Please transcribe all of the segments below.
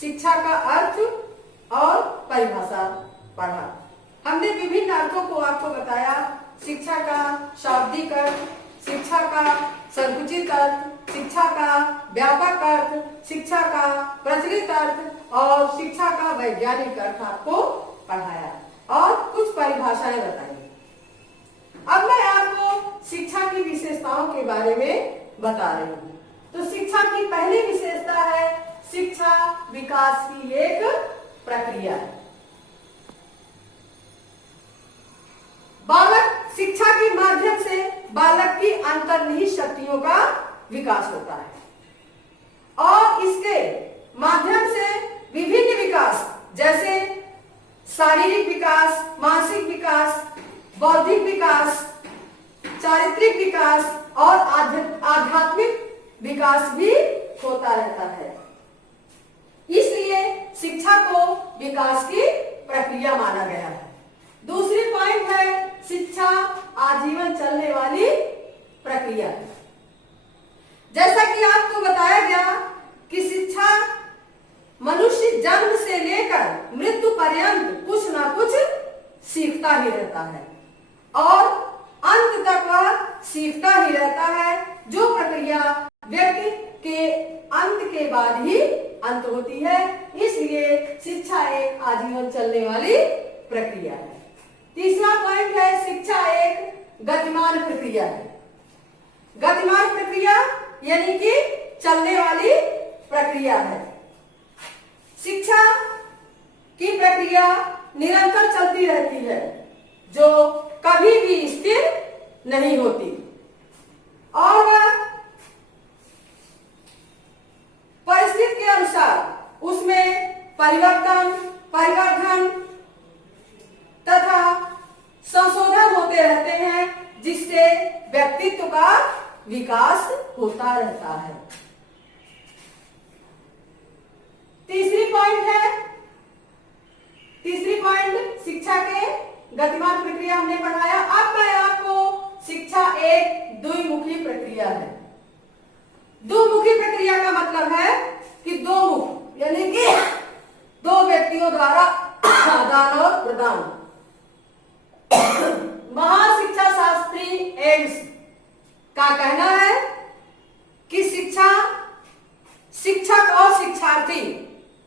शिक्षा का अर्थ और परिभाषा पढ़ा। हमने विभिन्न अर्थों को आपको बताया। शिक्षा का शाब्दिक अर्थ, शिक्षा का संकुचित अर्थ, शिक्षा का व्यापक अर्थ, शिक्षा का प्रचलित अर्थ और शिक्षा का वैज्ञानिक अर्थ आपको पढ़ाया और कुछ परिभाषाएं बताई। अब मैं आपको शिक्षा की विशेषताओं के बारे में बता रही हूँ। तो शिक्षा की पहली विशेषता है शिक्षा विकास की एक प्रक्रिया है। बालक शिक्षा के माध्यम से बालक की अंतर्निहित शक्तियों का विकास होता है और इसके माध्यम से विभिन्न विकास जैसे शारीरिक विकास, मानसिक विकास, बौद्धिक विकास, चारित्रिक विकास और आध्यात्मिक विकास भी होता रहता है। इसलिए शिक्षा को विकास की प्रक्रिया माना गया है। दूसरी पॉइंट है शिक्षा आजीवन चलने वाली प्रक्रिया है। जैसा कि आपको बताया गया कि शिक्षा मनुष्य जन्म से लेकर मृत्यु पर्यंत कुछ ना कुछ सीखता ही रहता है और अंत तक वह सीखता ही रहता है, जो प्रक्रिया व्यक्ति के अंत के बाद ही अंत होती है। इसलिए शिक्षा एक आजीवन चलने वाली प्रक्रिया है। तीसरा पॉइंट है शिक्षा एक गतिमान प्रक्रिया है। गतिमान प्रक्रिया यानी कि चलने वाली प्रक्रिया है। शिक्षा की प्रक्रिया निरंतर चलती रहती है, जो कभी भी स्थिर नहीं होती और वह परिस्थिति के अनुसार उसमें परिवर्तन, परिवर्धन तथा संशोधन होते रहते हैं, जिससे व्यक्तित्व का विकास होता रहता है। तीसरी पॉइंट शिक्षा के गतिमान प्रक्रिया हमने पढ़ाया। अब मैं आपको शिक्षा एक द्विमुखी प्रक्रिया है। द्विमुखी प्रक्रिया का मतलब है कि दो मुख यानी कि दो व्यक्तियों द्वारा आदान और प्रदान। महान शिक्षा शास्त्री एम्स का कहना है कि शिक्षक और शिक्षार्थी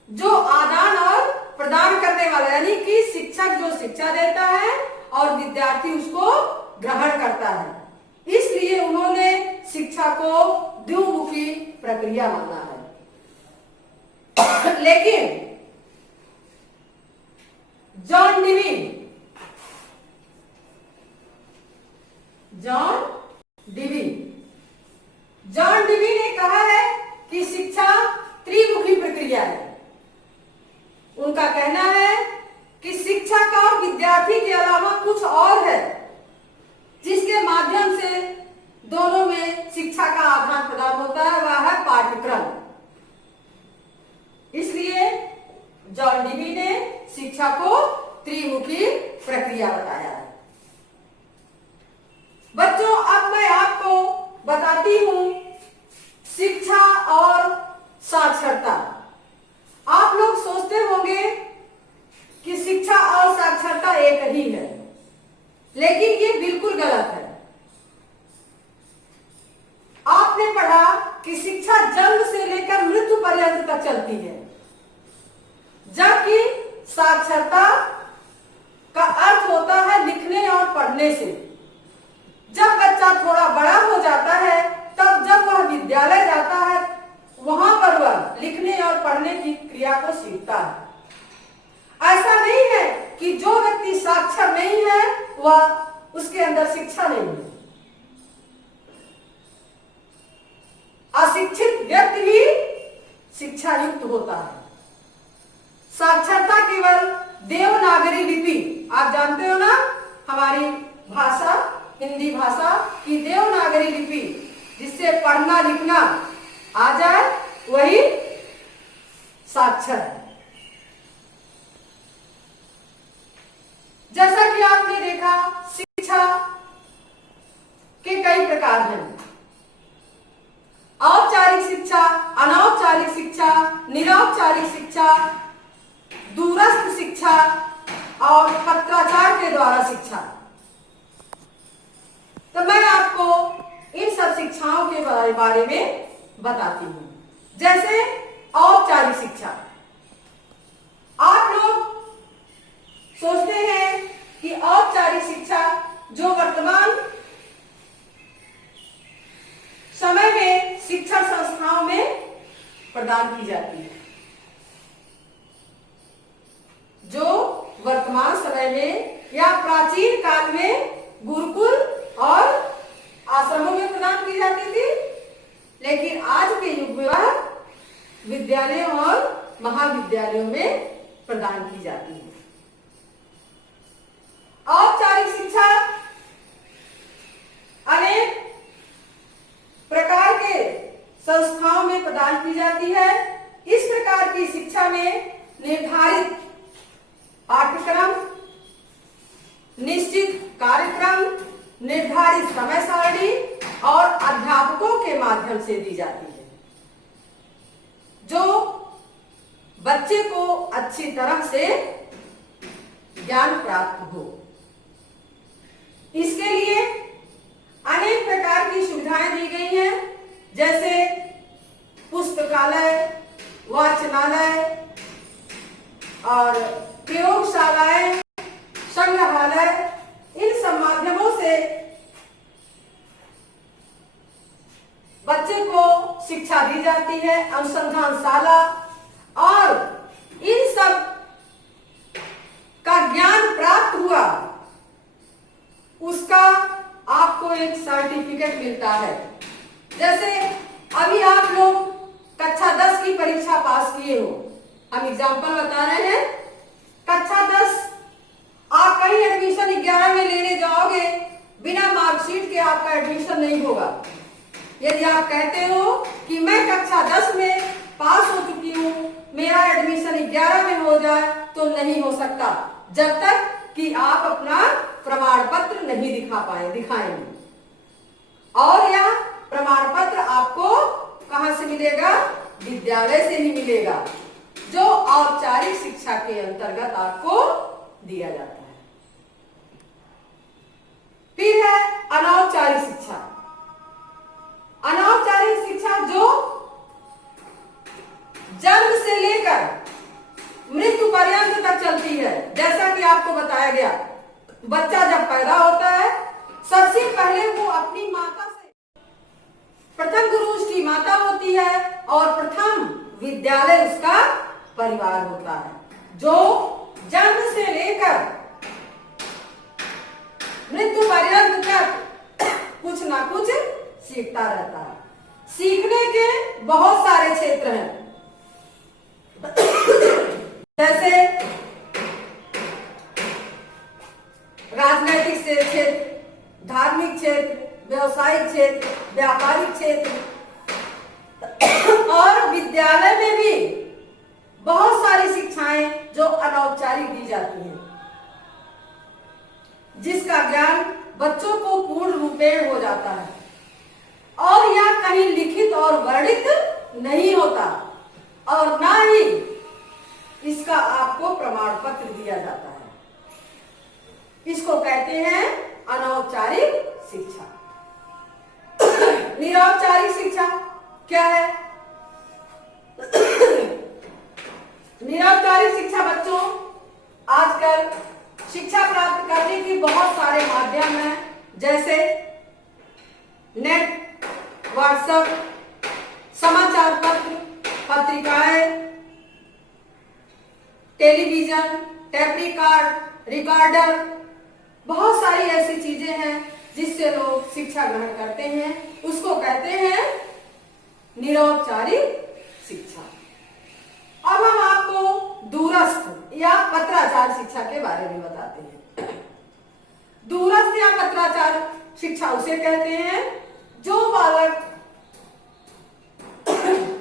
जो आदान और प्रदान करने वाला यानी कि शिक्षक जो शिक्षा देता है और विद्यार्थी उसको ग्रहण करता है, इसलिए उन्होंने शिक्षा को द्विमुखी प्रक्रिया माना है। लेकिन जॉन डिवी ने कहा है कि शिक्षा त्रिमुखी प्रक्रिया है। उनका कहना है कि शिक्षक और विद्यार्थी के अलावा कुछ और है जिसके माध्यम से दोनों में शिक्षा का आदान प्रदान होता है, वह है पाठ्यक्रम। इसलिए जॉन डिवी ने शिक्षा को त्रिमुखी प्रक्रिया बताया है। बच्चों, अब मैं आपको बताती हूं शिक्षा और साक्षरता। आप लोग सोचते होंगे कि शिक्षा और साक्षरता एक ही है, लेकिन ये बिल्कुल गलत है। आपने पढ़ा कि शिक्षा जन्म से लेकर मृत्यु पर्यंत तक चलती है, जबकि साक्षरता का अर्थ होता है लिखने और पढ़ने से। जब बच्चा थोड़ा बड़ा हो जाता है, तब जब वह विद्यालय जाता है, वहां पर वह लिखने और पढ़ने की क्रिया को सीखता है। ऐसा नहीं है कि जो व्यक्ति साक्षर नहीं है वह उसके अंदर शिक्षा नहीं है। अशिक्षित व्यक्ति ही शिक्षा युक्त होता है। साक्षरता केवल देवनागरी लिपि, आप जानते हो ना, हमारी भाषा हिंदी भाषा की देवनागरी लिपि, जिससे पढ़ना लिखना आ जाए, वही साक्षर है। जैसा कि आपने देखा शिक्षा के कई प्रकार हैं। औपचारिक शिक्षा, अनौपचारिक शिक्षा, निरौपचारिक अनौपचारिक शिक्षा, दूरस्थ शिक्षा और पत्राचार के द्वारा शिक्षा। तो मैं आपको इन सब शिक्षाओं के बारे में बताती हूँ। जैसे औपचारिक शिक्षा, आप लोग सोचते हैं कि औपचारिक शिक्षा जो वर्तमान समय में शिक्षण संस्थाओं में प्रदान की जाती है, जो वर्तमान समय में या प्राचीन काल में गुरुकुल और आश्रमों में प्रदान की जाती थी, लेकिन आज के युग में वह विद्यालयों और महाविद्यालयों में प्रदान की जाती है। औपचारिक शिक्षा अनेक प्रकार के संस्थाओं में प्रदान की जाती है। इस प्रकार की शिक्षा में निर्धारित पाठ्यक्रम, निश्चित कार्यक्रम, निर्धारित समय सारणी और अध्यापकों के माध्यम से दी जाती है, जो बच्चे को अच्छी तरह से ज्ञान प्राप्त हो। इसके लिए अनेक प्रकार की सुविधाएं दी गई हैं, जैसे पुस्तकालय, वाचनालय और प्रयोगशालाएं, संग्रहालय। इन सब माध्यमों से बच्चे को शिक्षा दी जाती है। अनुसंधानशाला और इन सब का ज्ञान प्राप्त हुआ, उसका आपको एक सर्टिफिकेट मिलता है। जैसे अभी आप लोग कक्षा 10 की परीक्षा पास किए हो, हम एग्जाम्पल बता रहे हैं। कक्षा 10 आप कहीं एडमिशन 11 में लेने जाओगे, बिना मार्कशीट के आपका एडमिशन नहीं होगा। यदि आप कहते हो कि मैं कक्षा 10 में पास हो चुकी हूँ, मेरा एडमिशन 11 में हो जाए, तो नहीं हो सकता जब तक कि आप अपना प्रमाण पत्र नहीं दिखाएंगे। और यह प्रमाण पत्र आपको कहां से मिलेगा? विद्यालय से ही मिलेगा, जो औपचारिक शिक्षा के अंतर्गत आपको दिया जाता है। फिर है अनौपचारिक शिक्षा। अनौपचारिक शिक्षा जो जन्म से लेकर मृत्यु पर्यंत तक चलती है। जैसा कि आपको बताया गया, बच्चा जब पैदा होता है, सबसे पहले वो अपनी माता से, प्रथम गुरु उसकी माता होती है और प्रथम विद्यालय उसका परिवार होता है, जो जन्म से लेकर मृत्यु पर्यंत तक कुछ ना कुछ सीखता रहता है। सीखने के बहुत सारे क्षेत्र हैं, जैसे राजनैतिक क्षेत्र, धार्मिक क्षेत्र, व्यवसायिक क्षेत्र, व्यापारिक क्षेत्र, और विद्यालय में भी बहुत सारी शिक्षाएं जो अनौपचारिक दी जाती हैं, जिसका ज्ञान बच्चों को पूर्ण रूपेण हो जाता है और यह कहीं लिखित और वर्णित नहीं होता, और ना ही इसका आपको प्रमाण पत्र दिया जाता है। इसको कहते हैं अनौपचारिक शिक्षा। निरौपचारिक शिक्षा क्या है? निरौपचारिक शिक्षा बच्चों, आजकल शिक्षा प्राप्त करने के बहुत सारे माध्यम हैं, जैसे नेट, व्हाट्सएप, समाचार पत्र, पत्रिकाएं, टेलीविजन, टेप रिकॉर्डर, बहुत सारी ऐसी चीजें हैं जिससे लोग शिक्षा ग्रहण करते हैं। उसको कहते हैं निरौपचारिक शिक्षा। अब हम आपको दूरस्थ या पत्राचार शिक्षा के बारे में बताते हैं। दूरस्थ या पत्राचार शिक्षा उसे कहते हैं जो बालक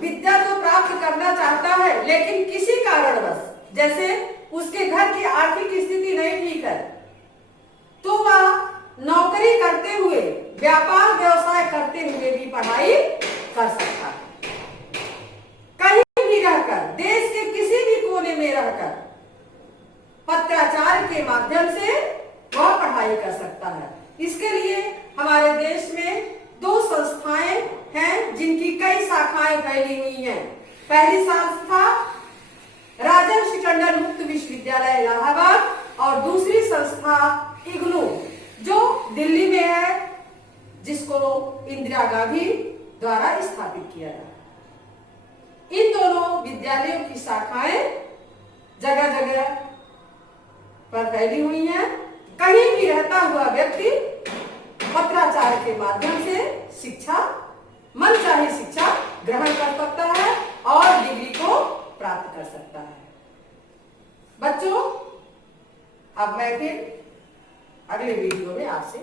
विद्या तो प्राप्त करना चाहता है, लेकिन किसी कारणवश, जैसे उसके घर की आर्थिक स्थिति नहीं ठीक है, तो वह नौकरी करते हुए, व्यापार व्यवसाय करते हुए भी पढ़ाई कर सकता है। कहीं भी रहकर, देश रहकर पत्राचार के माध्यम से वह पढ़ाई कर सकता है। इसके लिए हमारे देश में 2 संस्थाएं हैं जिनकी कई शाखाएं फैली हुई हैं। पहली संस्था राजर्षि टंडन मुक्त विश्वविद्यालय इलाहाबाद और दूसरी संस्था इग्नू जो दिल्ली में है, जिसको इंदिरा गांधी द्वारा स्थापित किया गया। इन दोनों विद्यालयों की शाखाएं जगह जगह पर फैली हुई हैं। कहीं भी रहता हुआ व्यक्ति पत्राचार के माध्यम से शिक्षा, मनचाही शिक्षा ग्रहण कर सकता है और डिग्री को प्राप्त कर सकता है। बच्चों, अब मैं फिर अगले वीडियो में आपसे